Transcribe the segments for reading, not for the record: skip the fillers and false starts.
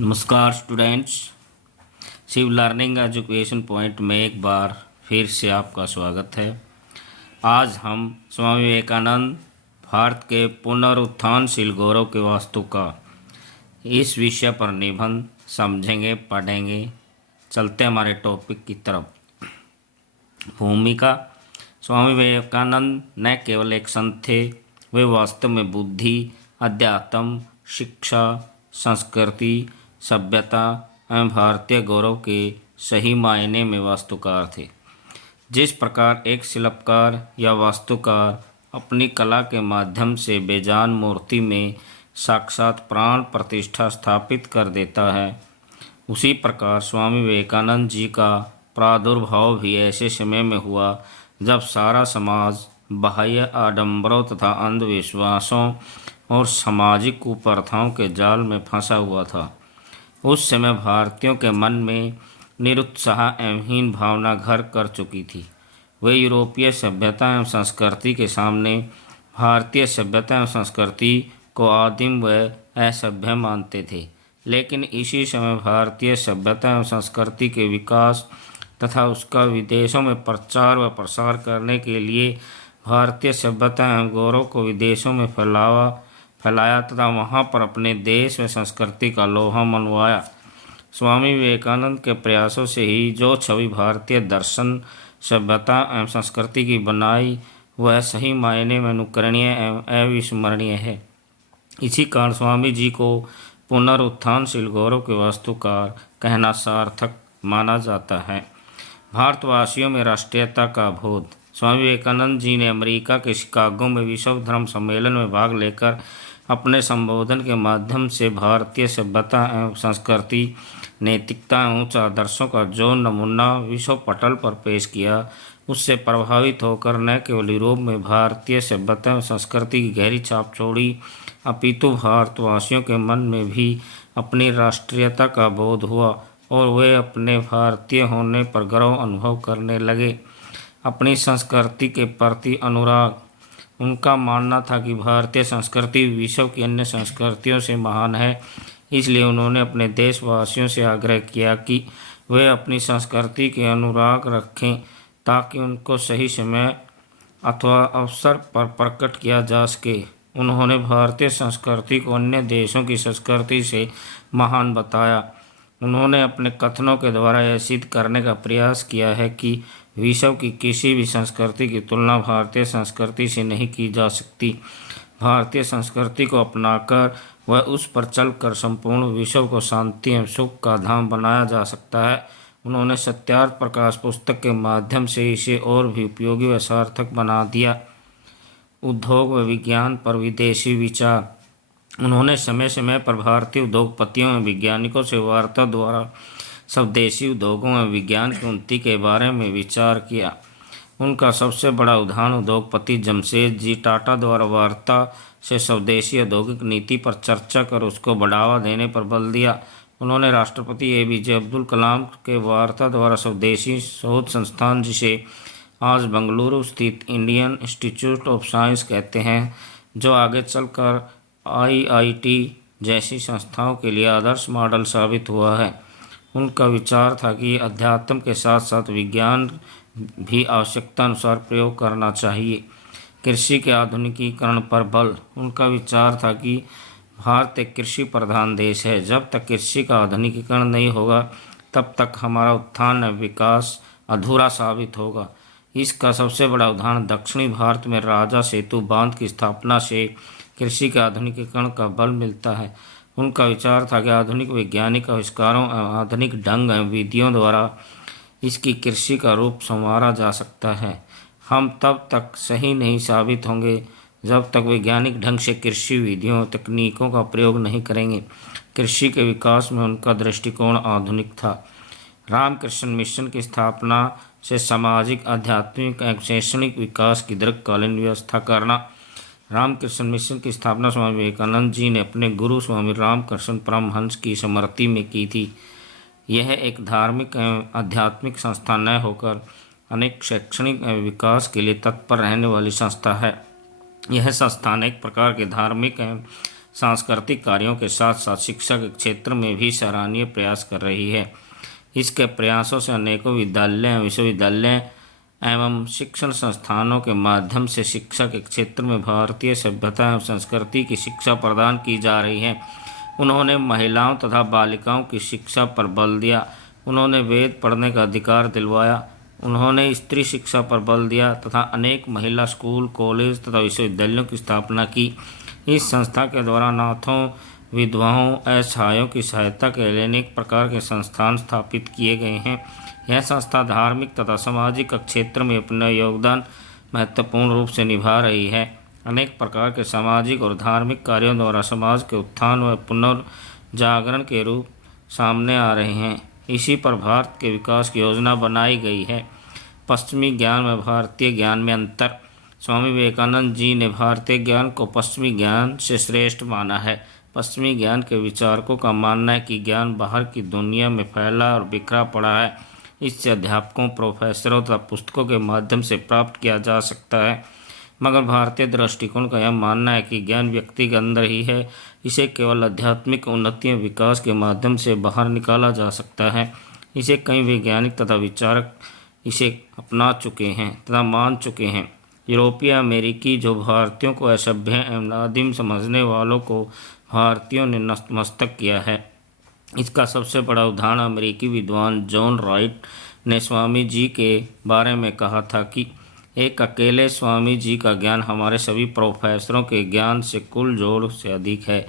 नमस्कार students. Shiv learning education point में एक बार फिर से आपका स्वागत है। आज हम स्वामी विवेकानंद भारत के पुनरुत्थानशील गौरव के वास्तु का इस विषय पर निबंध समझेंगे, पढ़ेंगे। चलते हमारे टॉपिक की तरफ। भूमिका। स्वामी विवेकानंद न केवल एक संत थे, वे वास्तव में बुद्धि, अध्यात्म, शिक्षा, संस्कृति, सभ्यता एवं भारतीय गौरव के सही मायने में वास्तुकार थे। जिस प्रकार एक शिल्पकार या वास्तुकार अपनी कला के माध्यम से बेजान मूर्ति में साक्षात प्राण प्रतिष्ठा स्थापित कर देता है, उसी प्रकार स्वामी विवेकानंद जी का प्रादुर्भाव भी ऐसे समय में हुआ जब सारा समाज बाह्य आडंबरों तथा अंधविश्वासों और सामाजिक कुप्रथाओं के जाल में फंसा हुआ था। उस समय भारतीयों के मन में निरुत्साह एवं हीन भावना घर कर चुकी थी। वे यूरोपीय सभ्यता एवं संस्कृति के सामने भारतीय सभ्यता एवं संस्कृति को आदिम व असभ्य मानते थे। लेकिन इसी समय भारतीय सभ्यता एवं संस्कृति के विकास तथा उसका विदेशों में प्रचार व प्रसार करने के लिए भारतीय सभ्यता एवं गौरव को विदेशों में फैलाया तथा वहाँ पर अपने देश व संस्कृति का लोहा मनवाया। स्वामी विवेकानंद के प्रयासों से ही जो छवि भारतीय दर्शन, सभ्यता एवं संस्कृति की बनाई, वह सही मायने में अनुकरणीय एवं अविस्मरणीय है। इसी कारण स्वामी जी को पुनरुत्थानशील गौरव के वास्तुकार कहना सार्थक माना जाता है। भारतवासियों में राष्ट्रीयता का बोध। स्वामी विवेकानंद जी ने अमेरिका के शिकागो में विश्व धर्म सम्मेलन में भाग लेकर अपने संबोधन के माध्यम से भारतीय सभ्यता एवं संस्कृति, नैतिकता एवं उच्च आदर्शों का जो नमूना विश्व पटल पर पेश किया, उससे प्रभावित होकर न केवल यूरोप में भारतीय सभ्यता एवं संस्कृति की गहरी छाप छोड़ी, अपितु भारतवासियों के मन में भी अपनी राष्ट्रीयता का बोध हुआ और वे अपने भारतीय होने पर गर्व अनुभव करने लगे। अपनी संस्कृति के प्रति अनुराग। उनका मानना था कि भारतीय संस्कृति विश्व की अन्य संस्कृतियों से महान है। इसलिए उन्होंने अपने देशवासियों से आग्रह किया कि वे अपनी संस्कृति के अनुराग रखें ताकि उनको सही समय अथवा अवसर पर प्रकट किया जा सके। उन्होंने भारतीय संस्कृति को अन्य देशों की संस्कृति से महान बताया। उन्होंने अपने कथनों के द्वारा यह सिद्ध करने का प्रयास किया है कि विश्व की किसी भी संस्कृति की तुलना भारतीय संस्कृति से नहीं की जा सकती। भारतीय संस्कृति को अपनाकर व उस पर चलकर संपूर्ण विश्व को शांति एवं सुख का धाम बनाया जा सकता है। उन्होंने सत्यार्थ प्रकाश पुस्तक के माध्यम से इसे और भी उपयोगी व सार्थक बना दिया। उद्योग व विज्ञान पर विदेशी विचार। उन्होंने समय समय पर भारतीय उद्योगपतियों एवं वैज्ञानिकों से वार्ता द्वारा स्वदेशी उद्योगों एवं विज्ञान की उन्नति के बारे में विचार किया। उनका सबसे बड़ा उदाहरण उद्योगपति जमशेद जी टाटा द्वारा वार्ता से स्वदेशी औद्योगिक नीति पर चर्चा कर उसको बढ़ावा देने पर बल दिया। उन्होंने राष्ट्रपति APJ अब्दुल कलाम के वार्ता द्वारा स्वदेशी शोध संस्थान, जिसे आज बेंगलुरु स्थित इंडियन इंस्टीट्यूट ऑफ साइंस कहते हैं, जो आगे चलकर IIT जैसी संस्थाओं के लिए आदर्श मॉडल साबित हुआ है। उनका विचार था कि अध्यात्म के साथ साथ विज्ञान भी आवश्यकता अनुसार प्रयोग करना चाहिए। कृषि के आधुनिकीकरण पर बल। उनका विचार था कि भारत एक कृषि प्रधान देश है। जब तक कृषि का आधुनिकीकरण नहीं होगा, तब तक हमारा उत्थान एवं विकास अधूरा साबित होगा। इसका सबसे बड़ा उदाहरण दक्षिणी भारत में राजा सेतु बांध की स्थापना से कृषि के आधुनिकीकरण का बल मिलता है। उनका विचार था कि आधुनिक वैज्ञानिक आविष्कारों एवं आधुनिक ढंग एवं विधियों द्वारा इसकी कृषि का रूप संवारा जा सकता है। हम तब तक सही नहीं साबित होंगे जब तक वैज्ञानिक ढंग से कृषि विधियों तकनीकों का प्रयोग नहीं करेंगे। कृषि के विकास में उनका दृष्टिकोण आधुनिक था। रामकृष्ण मिशन की स्थापना से सामाजिक, आध्यात्मिक एवं शैक्षणिक विकास की दीर्घकालीन व्यवस्था करना। रामकृष्ण मिशन की स्थापना स्वामी विवेकानंद जी ने अपने गुरु स्वामी रामकृष्ण परमहंस की स्मृति में की थी। यह एक धार्मिक एवं आध्यात्मिक संस्था न होकर अनेक शैक्षणिक एवं विकास के लिए तत्पर रहने वाली संस्था है। यह संस्थान एक प्रकार के धार्मिक एवं सांस्कृतिक कार्यों के साथ साथ शिक्षा के क्षेत्र में भी सराहनीय प्रयास कर रही है। इसके प्रयासों से अनेकों विद्यालय, विश्वविद्यालय एवं शिक्षण संस्थानों के माध्यम से शिक्षा के क्षेत्र में भारतीय सभ्यता एवं संस्कृति की शिक्षा प्रदान की जा रही है। उन्होंने महिलाओं तथा बालिकाओं की शिक्षा पर बल दिया। उन्होंने वेद पढ़ने का अधिकार दिलवाया। उन्होंने स्त्री शिक्षा पर बल दिया तथा अनेक महिला स्कूल, कॉलेज तथा विश्वविद्यालयों की स्थापना की। इस संस्था के द्वारा नाथों, विधवाओं, असहायों की सहायता के लिए अनेक प्रकार के संस्थान स्थापित किए गए हैं। यह संस्था धार्मिक तथा सामाजिक क्षेत्र में अपना योगदान महत्वपूर्ण रूप से निभा रही है। अनेक प्रकार के सामाजिक और धार्मिक कार्यों द्वारा समाज के उत्थान व पुनर्जागरण के रूप सामने आ रहे हैं। इसी पर भारत के विकास की योजना बनाई गई है। पश्चिमी ज्ञान व भारतीय ज्ञान में अंतर। स्वामी विवेकानंद जी ने भारतीय ज्ञान को पश्चिमी ज्ञान से श्रेष्ठ माना है। पश्चिमी ज्ञान के विचारकों का मानना है कि ज्ञान बाहर की दुनिया में फैला और बिखरा पड़ा है। इससे अध्यापकों, प्रोफेसरों तथा पुस्तकों के माध्यम से प्राप्त किया जा सकता है। मगर भारतीय दृष्टिकोण का यह मानना है कि ज्ञान व्यक्ति के अंदर ही है। इसे केवल आध्यात्मिक उन्नति और विकास के माध्यम से बाहर निकाला जा सकता है। इसे कई वैज्ञानिक तथा विचारक इसे अपना चुके हैं तथा मान चुके हैं। यूरोपीय अमेरिकी जो भारतीयों को असभ्य एवं आदिम समझने वालों को भारतीयों ने नतमस्तक किया है। इसका सबसे बड़ा उदाहरण अमेरिकी विद्वान जॉन राइट ने स्वामी जी के बारे में कहा था कि एक अकेले स्वामी जी का ज्ञान हमारे सभी प्रोफेसरों के ज्ञान से कुल जोड़ से अधिक है।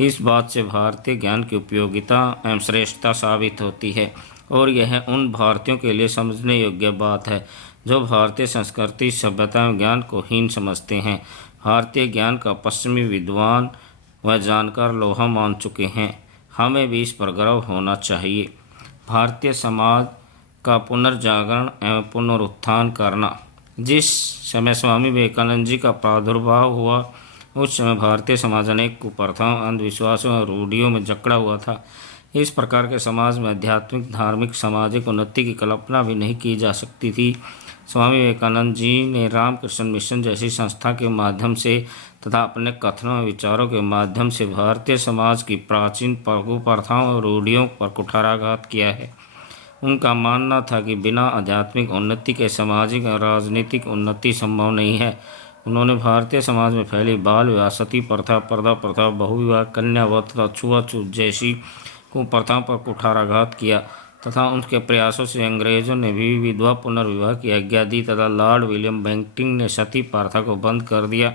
इस बात से भारतीय ज्ञान की उपयोगिता एवं श्रेष्ठता साबित होती है और यह उन भारतीयों के लिए समझने योग्य बात है जो भारतीय संस्कृति, सभ्यता एवं ज्ञान को हीन समझते हैं। भारतीय ज्ञान का पश्चिमी विद्वान व जानकार लोहा मान चुके हैं। हमें भी इस पर गर्व होना चाहिए। भारतीय समाज का पुनर्जागरण एवं पुनरुत्थान करना। जिस समय स्वामी विवेकानंद जी का प्रादुर्भाव हुआ उस समय भारतीय समाज अनेक कुप्रथाओं, अंधविश्वासों और रूढ़ियों में जकड़ा हुआ था। इस प्रकार के समाज में आध्यात्मिक, धार्मिक, सामाजिक उन्नति की कल्पना भी नहीं की जा सकती थी। स्वामी विवेकानंद जी ने रामकृष्ण मिशन जैसी संस्था के माध्यम से तथा अपने कथनों और विचारों के माध्यम से भारतीय समाज की प्राचीन कुप्रथाओं और रूढ़ियों पर कुठाराघात किया है। उनका मानना था कि बिना आध्यात्मिक उन्नति के सामाजिक और राजनीतिक उन्नति संभव नहीं है। उन्होंने भारतीय समाज में फैली बाल विवाह, सती प्रथा, पर्दा प्रथा, बहुविवाह, कन्यावध तथा छुआछूत जैसी कुप्रथाओं पर कुठाराघात किया तथा उनके प्रयासों से अंग्रेजों ने भी विधवा पुनर्विवाह की आज्ञा दी तथा लॉर्ड विलियम बेंटिंक ने सती प्रथा को बंद कर दिया।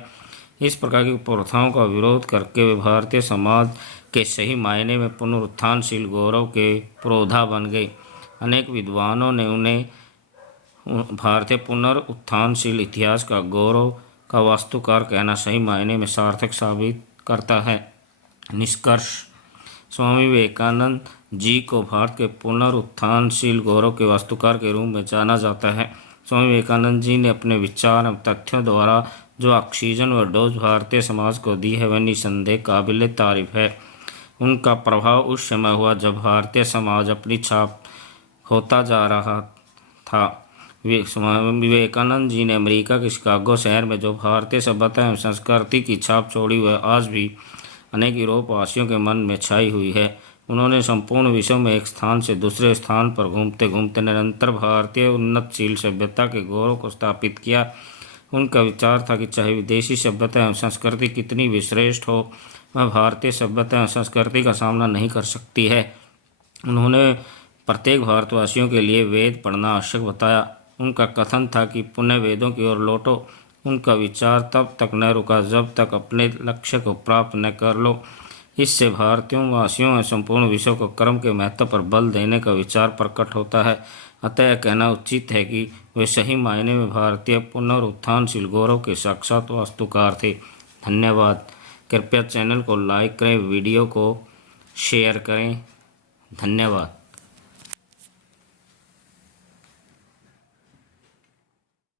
इस प्रकार की प्रथाओं का विरोध करके वे भारतीय समाज के सही मायने में पुनरुत्थानशील गौरव के पुरोधा बन गए। अनेक विद्वानों ने उन्हें भारतीय पुनरुत्थानशील इतिहास का गौरव का वास्तुकार कहना सही मायने में सार्थक साबित करता है। निष्कर्ष। स्वामी विवेकानंद जी को भारत के पुनरुत्थानशील गौरव के वास्तुकार के रूप में जाना जाता है। स्वामी विवेकानंद जी ने अपने विचार एवं तथ्यों द्वारा जो ऑक्सीजन व डोज भारतीय समाज को दी है वह निसंदेह काबिल तारीफ है। उनका प्रभाव उस समय हुआ जब भारतीय समाज अपनी छाप होता जा रहा था। विवेकानंद जी ने अमेरिका के शिकागो शहर में जो भारतीय सभ्यता एवं संस्कृति की छाप छोड़ी वह आज भी अनेक यूरोपवासियों के मन में छाई हुई है। उन्होंने संपूर्ण विश्व में एक स्थान से दूसरे स्थान पर घूमते घूमते निरंतर भारतीय उन्नतशील सभ्यता के गौरव को स्थापित किया। उनका विचार था कि चाहे विदेशी सभ्यता एवं संस्कृति कितनी भी श्रेष्ठ हो, वह भारतीय सभ्यता एवं संस्कृति का सामना नहीं कर सकती है। उन्होंने प्रत्येक भारतवासियों के लिए वेद पढ़ना आवश्यक बताया। उनका कथन था कि पुण्य वेदों की ओर लौटो। उनका विचार तब तक न रुका जब तक अपने लक्ष्य को प्राप्त न कर लो। इससे भारतीयों, वासियों और संपूर्ण विश्व को कर्म के महत्व पर बल देने का विचार प्रकट होता है। अतः यह कहना उचित है कि वे सही मायने में भारतीय पुनरुत्थानशील गौरव के साक्षात वास्तुकार थे। धन्यवाद। कृपया चैनल को लाइक करें, वीडियो को शेयर करें। धन्यवाद।